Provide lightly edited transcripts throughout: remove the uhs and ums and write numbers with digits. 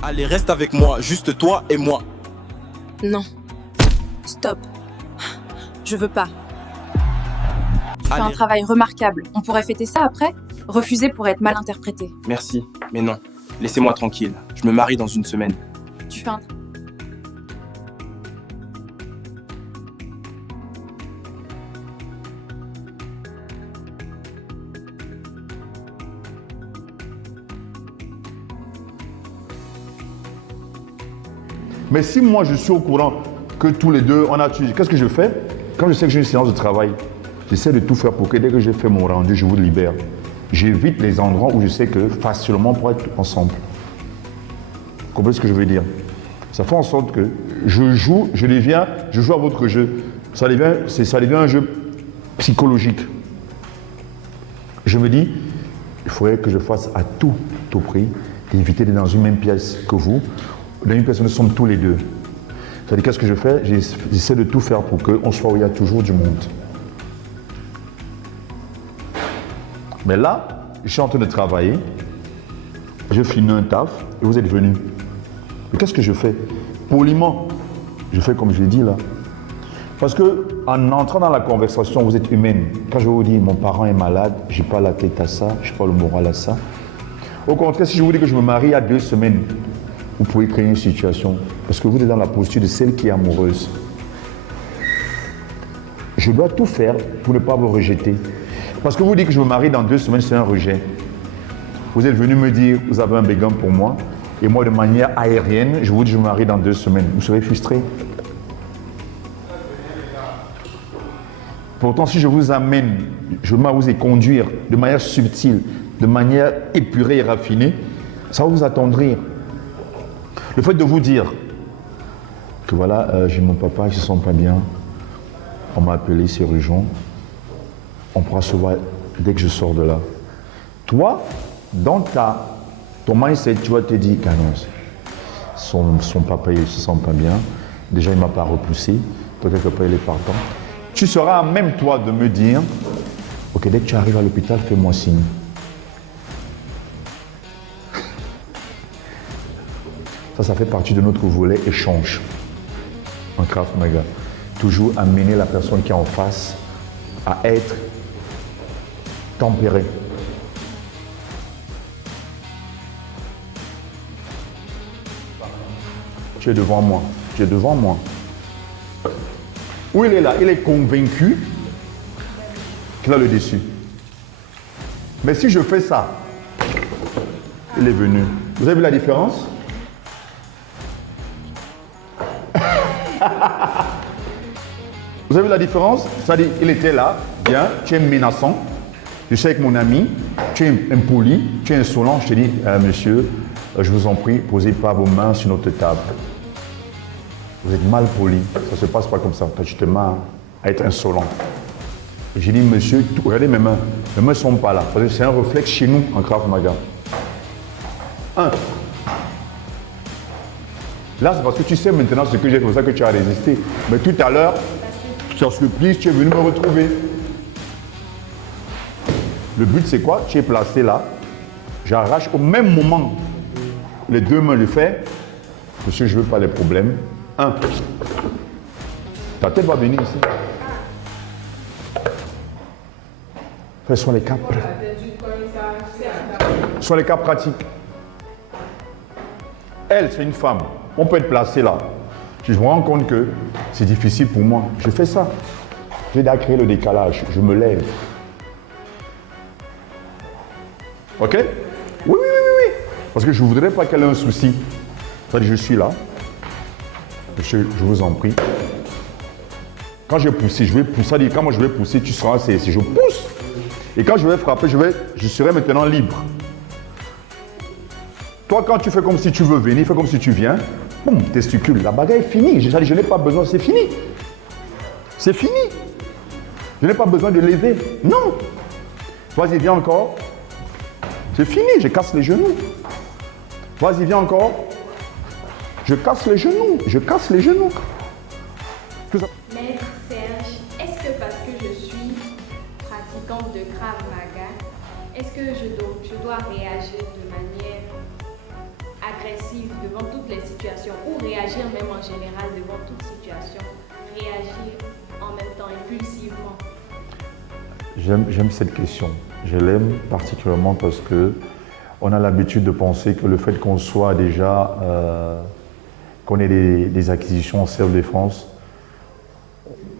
Allez, reste avec moi, juste toi et moi. Non. Stop. Je veux pas. Tu fais un Allez. travail remarquable. On pourrait fêter ça après? Refuser pourrait être mal interprété. Merci, mais non. Laissez-moi tranquille. Je me marie dans une semaine. Tu fais un... Mais si moi je suis au courant que tous les deux on a tué, qu'est-ce que je fais? Quand je sais que j'ai une séance de travail, j'essaie de tout faire pour que dès que j'ai fait mon rendu, je vous libère. J'évite les endroits où je sais que facilement on pourra être ensemble. Vous comprenez ce que je veux dire? Ça fait en sorte que je joue à votre jeu. Ça devient un jeu psychologique. Je me dis, il faudrait que je fasse à tout prix d'éviter d'être dans une même pièce que vous. Dans une pièce, nous sommes tous les deux. C'est-à-dire, qu'est-ce que je fais? J'essaie de tout faire pour qu'on soit où il y a toujours du monde. Mais là, je suis en train de travailler. Je finis un taf et vous êtes venus. Mais qu'est-ce que je fais? Poliment, je fais comme je l'ai dit là. Parce qu'en entrant dans la conversation, vous êtes humaine. Quand je vous dis mon parent est malade, je n'ai pas la tête à ça, je n'ai pas le moral à ça. Au contraire, si je vous dis que je me marie il y a 2 semaines, vous pouvez créer une situation. Parce que vous êtes dans la posture de celle qui est amoureuse. Je dois tout faire pour ne pas vous rejeter. Parce que vous dites que je me marie dans 2 semaines, c'est un rejet. Vous êtes venu me dire, vous avez un béguin pour moi. Et moi, de manière aérienne, je vous dis que je me marie dans 2 semaines. Vous serez frustré. Pourtant, si je vous amène, je vais vous y conduire de manière subtile, de manière épurée et raffinée, ça va vous attendrir. Le fait de vous dire que voilà, j'ai mon papa qui ne se sent pas bien, on m'a appelé, c'est urgent, on pourra se voir dès que je sors de là. Toi, dans ton mindset, tu vas te dire, son papa il ne se sent pas bien, déjà il ne m'a pas repoussé, toi quelque part il est partant. Tu seras même toi de me dire, ok, dès que tu arrives à l'hôpital, fais-moi signe. Ça fait partie de notre volet échange en Krav Maga. Toujours amener la personne qui est en face à être tempérée. Tu es devant moi. Tu es devant moi. Où il est là? Il est convaincu qu'il a le dessus. Mais si je fais ça, il est venu. Vous avez vu la différence? Vous avez vu la différence? C'est-à-dire, il était là, bien, tu es menaçant. Je suis avec mon ami, tu es impoli, tu es insolent. Je te dis, monsieur, je vous en prie, posez pas vos mains sur notre table. Vous êtes mal poli, ça ne se passe pas comme ça. Quand tu te mets à être insolent. J'ai dit, monsieur, regardez mes mains ne sont pas là. Parce que c'est un réflexe chez nous en Krav Maga. Là, c'est parce que tu sais maintenant ce que j'ai, c'est pour ça que tu as résisté. Mais tout à l'heure, sur ce pli, tu es venu me retrouver. Le but, c'est quoi? Tu es placé là. J'arrache au même moment. Les 2 mains le font. Monsieur, je ne veux pas les problèmes. Ta tête va venir ici. Ce sont les cas. Ce sont les cas pratiques. Elle, c'est une femme. On peut être placé là. Je me rends compte que c'est difficile pour moi. Je fais ça. J'ai à créer le décalage. Je me lève. Ok? Oui. Parce que je ne voudrais pas qu'elle ait un souci. C'est-à-dire, je suis là. Monsieur, je vous en prie. Quand je vais pousser, je vais pousser. C'est-à-dire, quand moi je vais pousser, tu seras assis. Je pousse. Et quand je vais frapper, je serai maintenant libre. Toi, quand tu fais comme si tu veux venir, fais comme si tu viens. Boum, testicule. La bagarre est finie. Je n'ai pas besoin. C'est fini. C'est fini. Je n'ai pas besoin de lever. Non. Vas-y, viens encore. C'est fini. Je casse les genoux. Vas-y, viens encore. Je casse les genoux. Je casse les genoux. Maître Serge, est-ce que parce que je suis pratiquante de Krav Maga, est-ce que je dois réagir de manière agressif devant toutes les situations ou réagir même en général devant toute situation? Réagir en même temps impulsivement? J'aime cette question. Je l'aime particulièrement parce que on a l'habitude de penser que le fait qu'on soit déjà, qu'on ait des acquisitions en self-défense,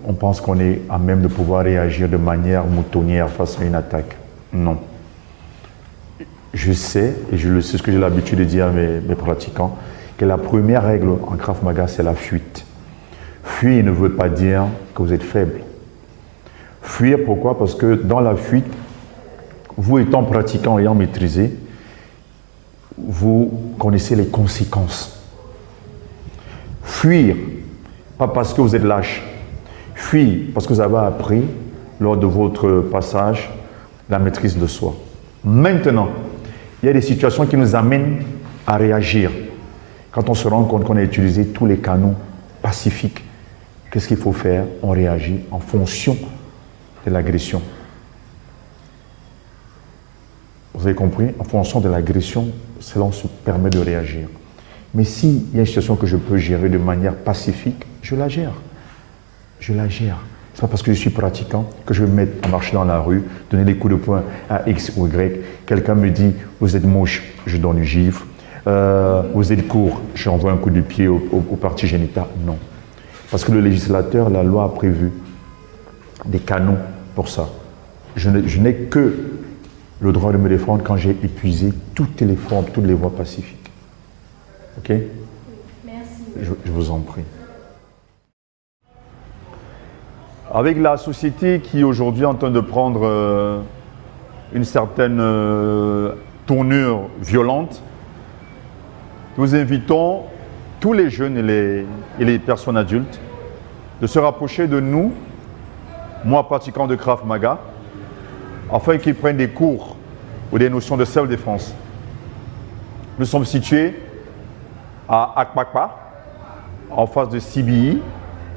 on pense qu'on est à même de pouvoir réagir de manière moutonnière face à une attaque. Non. Je sais, et je le sais, ce que j'ai l'habitude de dire à mes pratiquants, que la première règle en Krav Maga, c'est la fuite. Fuir ne veut pas dire que vous êtes faible. Fuir, pourquoi? Parce que dans la fuite, vous étant pratiquant, ayant maîtrisé, vous connaissez les conséquences. Fuir, pas parce que vous êtes lâche. Fuir, parce que vous avez appris, lors de votre passage, la maîtrise de soi. Maintenant, il y a des situations qui nous amènent à réagir. Quand on se rend compte qu'on a utilisé tous les canaux pacifiques, qu'est-ce qu'il faut faire? On réagit en fonction de l'agression. Vous avez compris? En fonction de l'agression, cela se permet de réagir. Mais s'il y a une situation que je peux gérer de manière pacifique, je la gère. Je la gère. Ce n'est pas parce que je suis pratiquant que je vais me mettre à marcher dans la rue, donner des coups de poing à X ou Y. Quelqu'un me dit « vous êtes moche », je donne une gifle. Vous êtes court, j'envoie un coup de pied au partie génital. Non. Parce que le législateur, la loi a prévu des canaux pour ça. Je n'ai que le droit de me défendre quand j'ai épuisé toutes les formes, toutes les voies pacifiques. Ok? Merci. Je vous en prie. Avec la société qui aujourd'hui est en train de prendre une certaine tournure violente, nous invitons tous les jeunes et les personnes adultes de se rapprocher de nous, moi pratiquant de Krav Maga, afin qu'ils prennent des cours ou des notions de self-défense. Nous sommes situés à Akpakpa, en face de CBI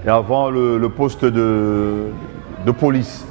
et avant le poste de police.